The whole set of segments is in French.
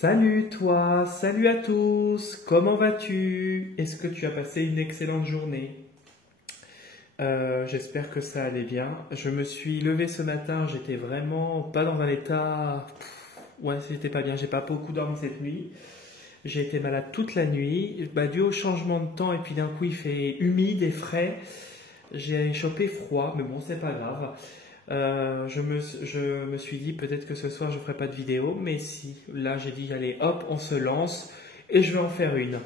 Salut toi, salut à tous, comment vas-tu? Est-ce que tu as passé une excellente journée? J'espère que ça allait bien. Je me suis levé ce matin, j'étais vraiment pas dans un état... Ouais, c'était pas bien, j'ai pas beaucoup dormi cette nuit. J'ai été malade toute la nuit, dû au changement de temps et puis d'un coup il fait humide et frais. J'ai chopé froid, mais bon, c'est pas grave. Je me suis dit peut-être que ce soir je ferai pas de vidéo, mais si, là j'ai dit allez hop, on se lance et je vais en faire une.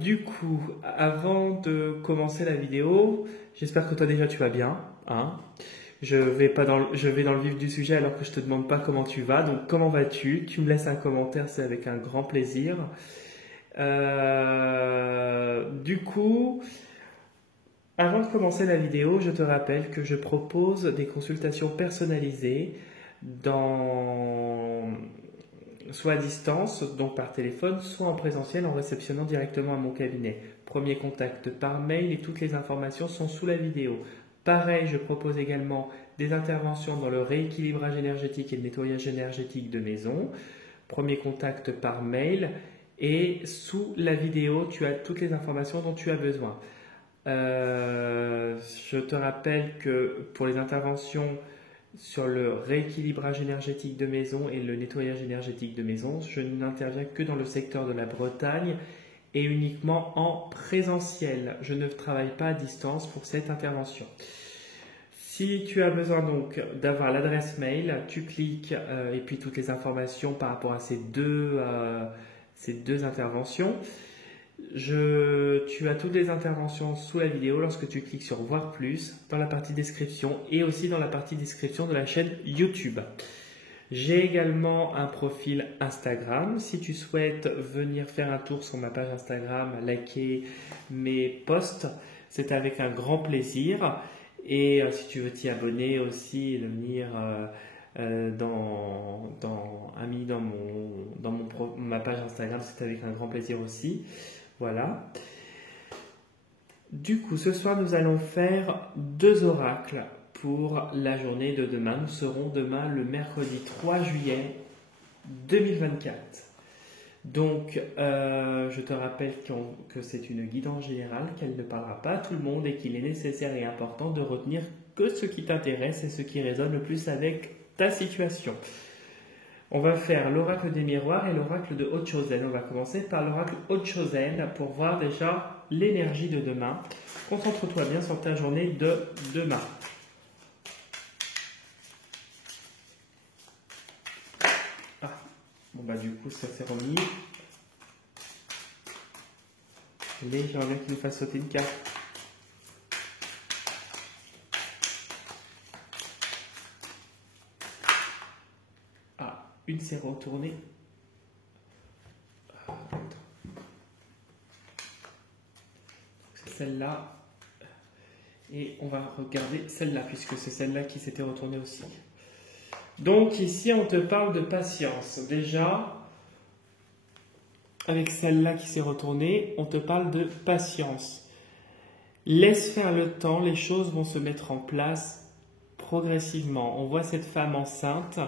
Du coup, avant de commencer la vidéo, j'espère que toi déjà tu vas bien, hein. Je vais dans le vif du sujet alors que je te demande pas comment tu vas. Donc comment vas-tu? Tu me laisses un commentaire, c'est avec un grand plaisir. Du coup. Avant de commencer la vidéo, je te rappelle que je propose des consultations personnalisées soit à distance, donc par téléphone, soit en présentiel en réceptionnant directement à mon cabinet. Premier contact par mail et toutes les informations sont sous la vidéo. Pareil, je propose également des interventions dans le rééquilibrage énergétique et le nettoyage énergétique de maison. Premier contact par mail et sous la vidéo, tu as toutes les informations dont tu as besoin. Je te rappelle que pour les interventions sur le rééquilibrage énergétique de maison et le nettoyage énergétique de maison, je n'interviens que dans le secteur de la Bretagne et uniquement en présentiel. Je ne travaille pas à distance pour cette intervention. Si tu as besoin donc d'avoir l'adresse mail, tu cliques et puis toutes les informations par rapport à ces deux interventions. Tu as toutes les interventions sous la vidéo lorsque tu cliques sur voir plus dans la partie description et aussi dans la partie description de la chaîne YouTube. J'ai également un profil Instagram. Si tu souhaites venir faire un tour sur ma page Instagram, liker mes posts, c'est avec un grand plaisir. Et si tu veux t'y abonner aussi, de venir ma page Instagram, c'est avec un grand plaisir aussi. Voilà. Du coup, ce soir, nous allons faire deux oracles pour la journée de demain. Nous serons demain le mercredi 3 juillet 2024. Donc, je te rappelle que c'est une guidance générale, qu'elle ne parlera pas à tout le monde et qu'il est nécessaire et important de retenir que ce qui t'intéresse et ce qui résonne le plus avec ta situation. On va faire l'oracle des miroirs et l'oracle de Haute-Chosen. On va commencer par l'oracle Haute-Chosen pour voir déjà l'énergie de demain. Concentre-toi bien sur ta journée de demain. Du coup, ça s'est remis. Allez, j'aimerais bien qu'il nous fasse sauter une carte. Une s'est retournée. C'est celle-là. Et on va regarder celle-là, puisque c'est celle-là qui s'était retournée aussi. Donc ici, on te parle de patience. Déjà, avec celle-là qui s'est retournée, on te parle de patience. Laisse faire le temps, les choses vont se mettre en place progressivement. On voit cette femme enceinte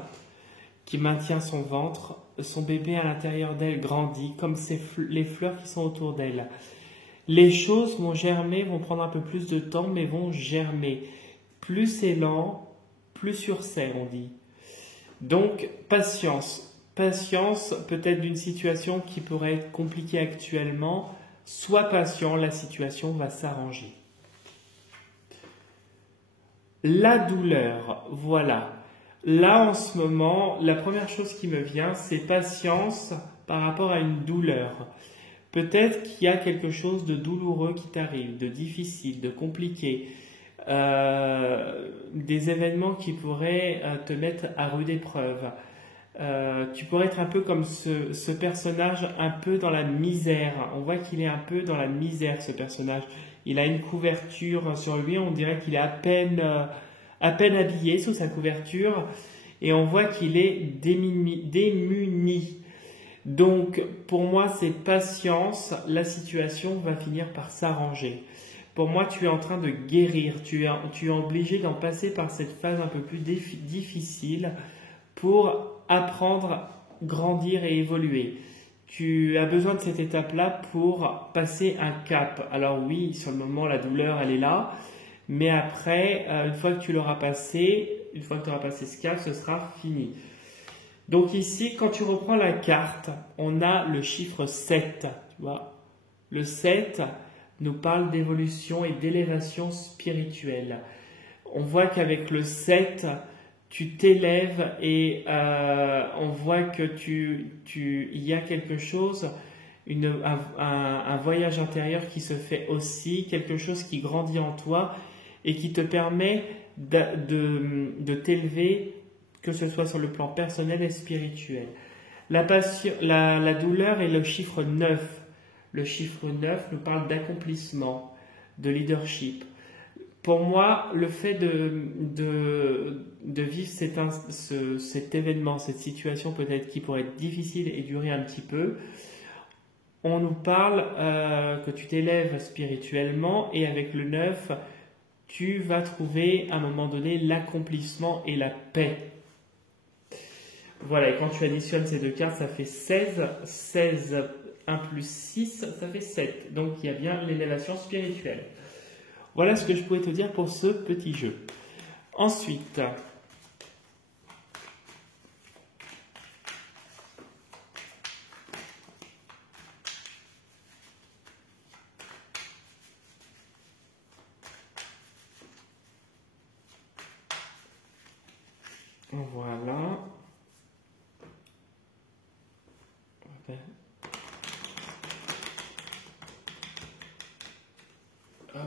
qui maintient son ventre, son bébé à l'intérieur d'elle grandit, comme les fleurs qui sont autour d'elle. Les choses vont germer, vont prendre un peu plus de temps, mais vont germer. Plus c'est lent, plus sur serre, on dit. Donc, patience. Patience peut-être d'une situation qui pourrait être compliquée actuellement. Sois patient, la situation va s'arranger. La douleur, voilà. Là, en ce moment, la première chose qui me vient, c'est patience par rapport à une douleur. Peut-être qu'il y a quelque chose de douloureux qui t'arrive, de difficile, de compliqué. Des événements qui pourraient te mettre à rude épreuve. Tu pourrais être un peu comme ce personnage, un peu dans la misère. On voit qu'il est un peu dans la misère, ce personnage. Il a une couverture sur lui, on dirait qu'il est à peine habillé sous sa couverture et on voit qu'il est démuni. Donc pour moi c'est patience, la situation va finir par s'arranger. Pour moi tu es en train de guérir, tu es obligé d'en passer par cette phase un peu plus difficile pour apprendre grandir et évoluer. Tu as besoin de cette étape-là pour passer un cap. Alors oui, sur le moment, la douleur, elle est là. Mais après, une fois que tu l'auras passé, une fois que tu auras passé ce cap, ce sera fini. Donc ici, quand tu reprends la carte, on a le chiffre 7. Tu vois, le 7 nous parle d'évolution et d'élévation spirituelle. On voit qu'avec le 7, tu t'élèves et on voit que il y a quelque chose, un voyage intérieur qui se fait aussi, quelque chose qui grandit en toi et qui te permet de t'élever, que ce soit sur le plan personnel et spirituel. La douleur est le chiffre 9. Le chiffre 9 nous parle d'accomplissement, de leadership. Pour moi, le fait de vivre cet événement, cette situation peut-être qui pourrait être difficile et durer un petit peu, on nous parle que tu t'élèves spirituellement et avec le 9, tu vas trouver à un moment donné l'accomplissement et la paix. Voilà, et quand tu additionnes ces deux cartes, ça fait 16. 16, 1 plus 6, ça fait 7. Donc il y a bien l'élévation spirituelle. Voilà ce que je pouvais te dire pour ce petit jeu. Ensuite, voilà. Hop.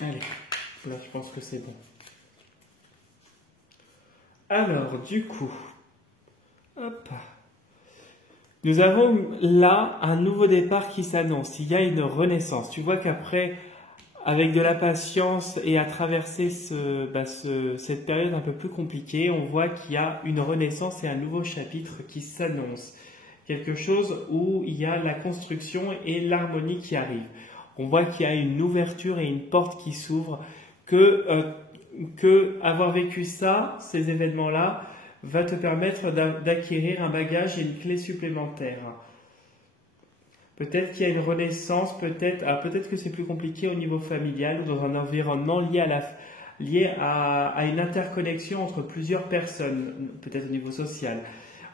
Allez, là je pense que c'est bon. Alors, du coup, hop, nous avons là un nouveau départ qui s'annonce. Il y a une renaissance. Tu vois qu'après, avec de la patience et à traverser cette période un peu plus compliquée, on voit qu'il y a une renaissance et un nouveau chapitre qui s'annonce. Quelque chose où il y a la construction et l'harmonie qui arrivent. On voit qu'il y a une ouverture et une porte qui s'ouvre, que avoir vécu ça, ces événements-là, va te permettre d'acquérir un bagage et une clé supplémentaire. Peut-être qu'il y a une renaissance, peut-être que c'est plus compliqué au niveau familial ou dans un environnement lié à une interconnexion entre plusieurs personnes, peut-être au niveau social.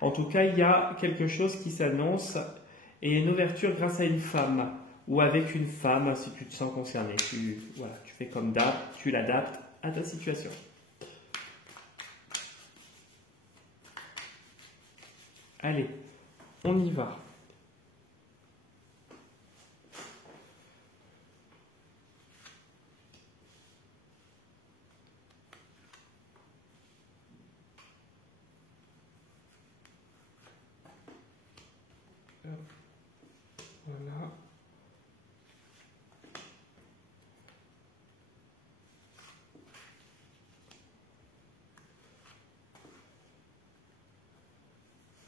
En tout cas, il y a quelque chose qui s'annonce et une ouverture grâce à une femme ou avec une femme si tu te sens concerné. Tu fais comme d'hab, tu l'adaptes à ta situation. Allez, on y va. Voilà.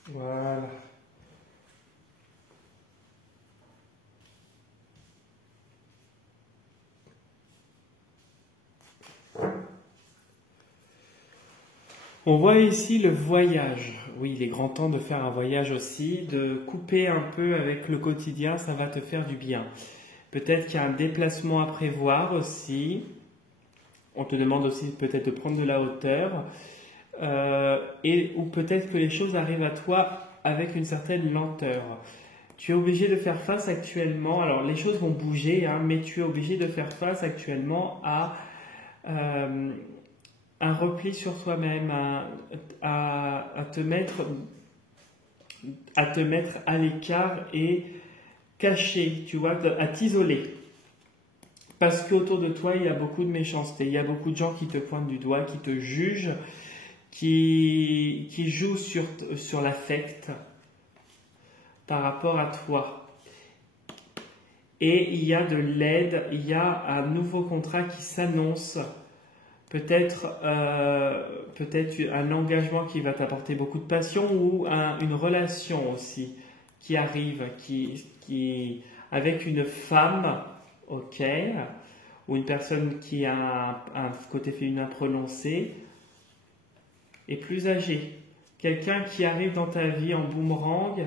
Voilà. On voit ici le voyage. Oui, il est grand temps de faire un voyage aussi, de couper un peu avec le quotidien, ça va te faire du bien. Peut-être qu'il y a un déplacement à prévoir aussi. On te demande aussi peut-être de prendre de la hauteur. Ou peut-être que les choses arrivent à toi avec une certaine lenteur. Tu es obligé de faire face actuellement, alors les choses vont bouger, mais tu es obligé de faire face actuellement à un repli sur toi-même, à te mettre à l'écart et caché, tu vois, à t'isoler. Parce qu'autour de toi, il y a beaucoup de méchanceté, il y a beaucoup de gens qui te pointent du doigt, qui te jugent, qui jouent sur l'affect par rapport à toi. Et il y a de l'aide, il y a un nouveau contrat qui s'annonce. peut-être un engagement qui va t'apporter beaucoup de passion ou une relation aussi qui arrive, avec une femme, ok, ou une personne qui a un côté féminin prononcé et plus âgé. Quelqu'un qui arrive dans ta vie en boomerang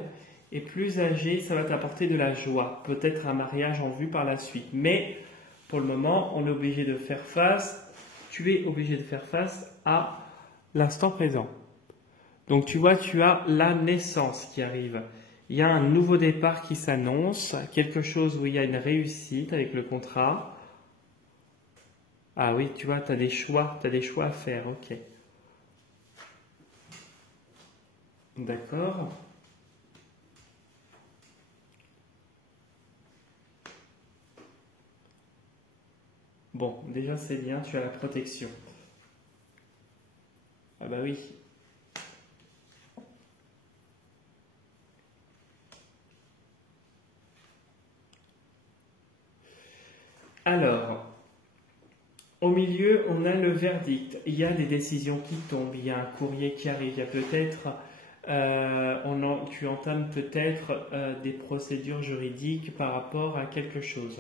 et plus âgé, ça va t'apporter de la joie. Peut-être un mariage en vue par la suite. Mais pour le moment, on est obligé de faire face, tu es obligé de faire face à l'instant présent. Donc tu vois, tu as la naissance qui arrive. Il y a un nouveau départ qui s'annonce, quelque chose où il y a une réussite avec le contrat. Ah oui, tu vois, tu as des choix à faire, ok. D'accord. Bon, déjà c'est bien, tu as la protection. Ah bah oui. Alors, au milieu, on a le verdict. Il y a des décisions qui tombent, il y a un courrier qui arrive, il y a peut-être, tu entames peut-être des procédures juridiques par rapport à quelque chose.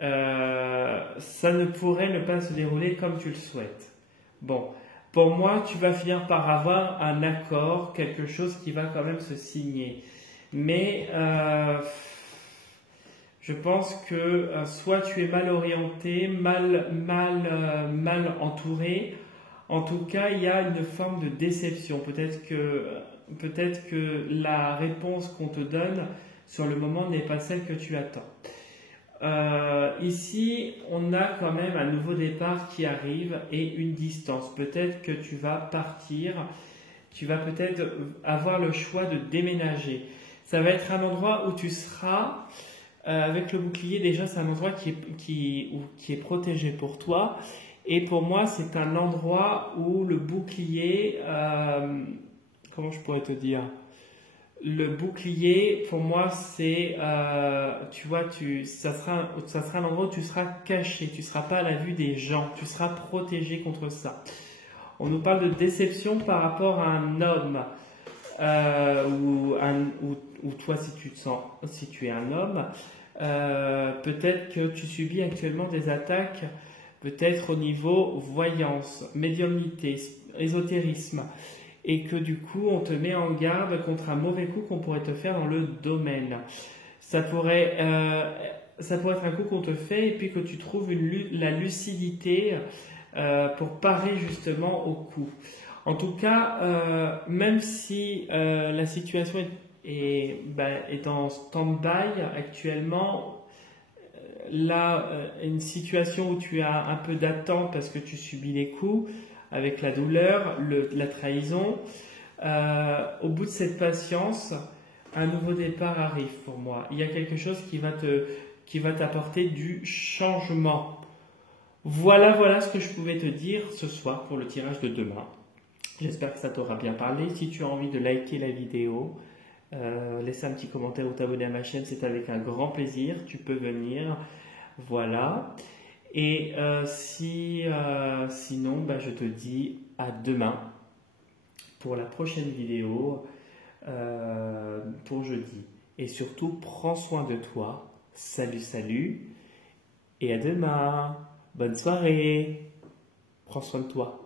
Ça ne pourrait ne pas se dérouler comme tu le souhaites. Bon, pour moi, tu vas finir par avoir un accord, quelque chose qui va quand même se signer. Mais je pense que soit tu es mal orienté, mal entouré. En tout cas, il y a une forme de déception. Peut-être que la réponse qu'on te donne sur le moment n'est pas celle que tu attends. Ici, on a quand même un nouveau départ qui arrive et une distance. Peut-être que tu vas partir, tu vas peut-être avoir le choix de déménager. Ça va être un endroit où tu seras, avec le bouclier, déjà c'est un endroit qui est protégé pour toi. Et pour moi, c'est un endroit où le bouclier, comment je pourrais te dire ? Le bouclier, pour moi, c'est, tu vois, ça sera un endroit où tu seras caché, tu ne seras pas à la vue des gens, tu seras protégé contre ça. On nous parle de déception par rapport à un homme, ou toi, si tu es un homme, peut-être que tu subis actuellement des attaques, peut-être au niveau voyance, médiumnité, ésotérisme. Et que du coup, on te met en garde contre un mauvais coup qu'on pourrait te faire dans le domaine. Ça pourrait être un coup qu'on te fait et puis que tu trouves la lucidité pour parer justement au coup. En tout cas, même si la situation est en stand-by actuellement, là, une situation où tu as un peu d'attente parce que tu subis les coups, avec la douleur, la trahison. Au bout de cette patience, un nouveau départ arrive pour moi. Il y a quelque chose qui va t'apporter du changement. Voilà ce que je pouvais te dire ce soir pour le tirage de demain. J'espère que ça t'aura bien parlé. Si tu as envie de liker la vidéo, laisser un petit commentaire ou t'abonner à ma chaîne, c'est avec un grand plaisir. Tu peux venir. Voilà. Et sinon, je te dis à demain pour la prochaine vidéo pour jeudi. Et surtout, prends soin de toi. Salut. Et à demain. Bonne soirée. Prends soin de toi.